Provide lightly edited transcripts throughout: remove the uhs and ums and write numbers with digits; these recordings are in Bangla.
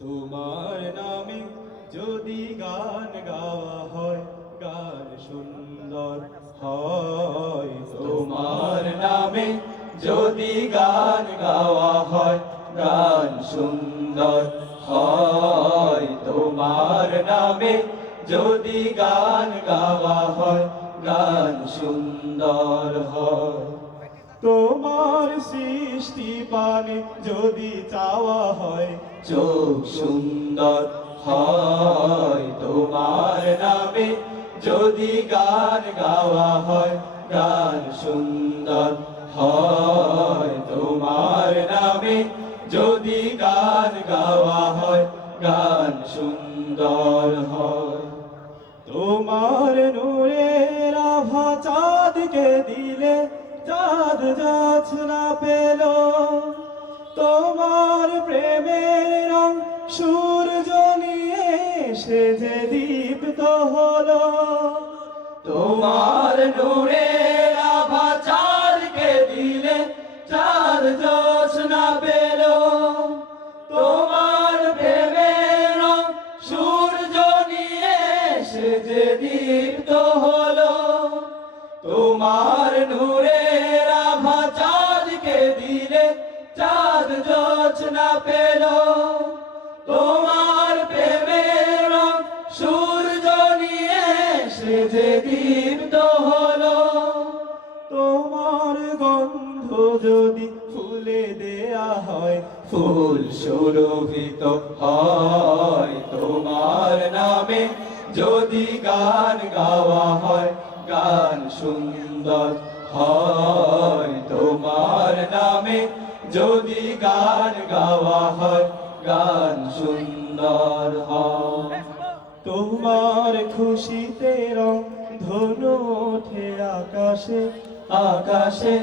তোমার নামে যদি গান গাওয়া হয়, গান সুন্দর হয়। তোমার নামে যদি গান গাওয়া হয়, গান সুন্দর হয়। তোমার নামে যদি গান গাওয়া হয়, গান সুন্দর হয়। তোমার সৃষ্টি পানে যদি চাওয়া হয়, চোখ সুন্দর হয়। তোমার নামে যদি গান গাওয়া হয়, গান সুন্দর হয়। তোমার নামে যদি গান গাওয়া হয়, গান সুন্দর হয়। তোমার নূরের আভা চাঁদকে দিলে, চাঁদ যাচনা পেল। তোমার প্রেমের রং সূর্য নিয়ে সে যে দীপ্ত হলো। তোমার নূরের আভা চাঁদকে দিলে, চাঁদ যাচনা পেল। তোমার প্রেমের রং সূর্য নিয়ে সে যে দীপ্ত হলো। তোমার নূরের আভা চাঁদকে দিলে, চাঁদ যোছনা পেল। তোমার প্রেমের রং সূর্য নিয়ে সে যে দীপ্ত হলো। তোমার গন্ধ যদি ফুলে দেয়া হয়, ফুল সুরভিত হয়। তোমার নামে যদি গান গাওয়া হয়, গান সুন্দর হয়। তোমার নামে যদি গান গাওয়া হয়, গান সুন্দর হয়। তোমার খুশিতে রং ধনু ওঠে আকাশে, আকাশে।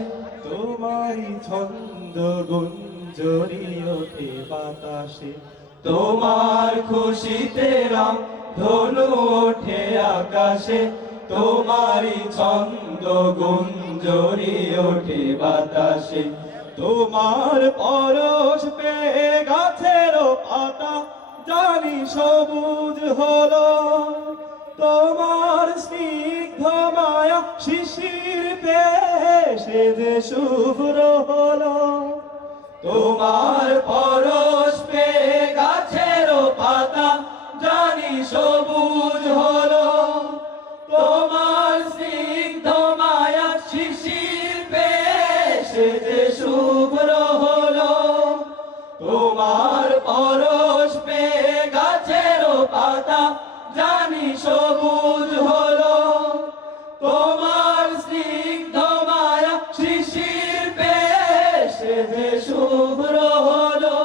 তোমারই ছন্দ গুঞ্জরি ওঠে বাতাসে। তোমার খুশিতে রং ধনু ওঠে আকাশে, তোমারই ছন্দ গুঞ্জরি ওঠে বাতাসে। তোমার পরশ পেয়ে গাছের পাতা জানি সবুজ হলো। তোমার স্নিগ্ধ মায়া শিশির পেয়ে সে যে শুভ্র হলো। তোমার পরশ পেয়ে গাছের পাতা জানি সবুজ হলো। তোমার স্নিগ্ধ মায়া শিশির পেয়ে সে যে শুভ্র হলো। তোমার পরশ পেয়ে গাছের পাতা জানি সবুজ হলো। তোমার স্নিগ্ধ মায়া শিশির পেয়ে সে যে শুভ্র হলো।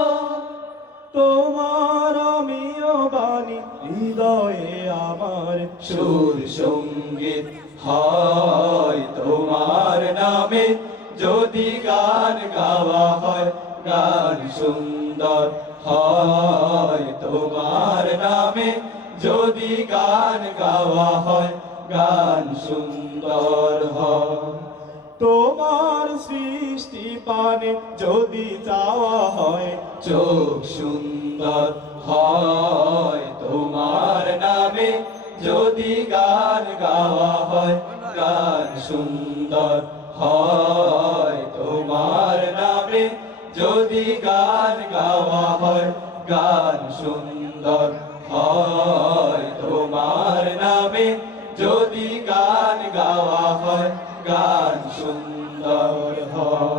তোমার আমিও বাণী হৃদয়ে আমার সুর সঙ্গীত হয়। তোমার নামে যদি গান গাওয়া হয়, গান সুন্দর হয়। তোমার নামে যদি গান গাওয়া হয়, গান সুন্দর হয়। তোমার সৃষ্টি পানে যদি চাওয়া হয়, চোখ সুন্দর হয়। তোমার নামে যদি গান গাওয়া হয়, গান সুন্দর হয়। তোমার নামে যদি গান গাওয়া হয়, গান সুন্দর হয়। তোমার নামে যদি গান গাওয়া হয়, গান সুন্দর হয়।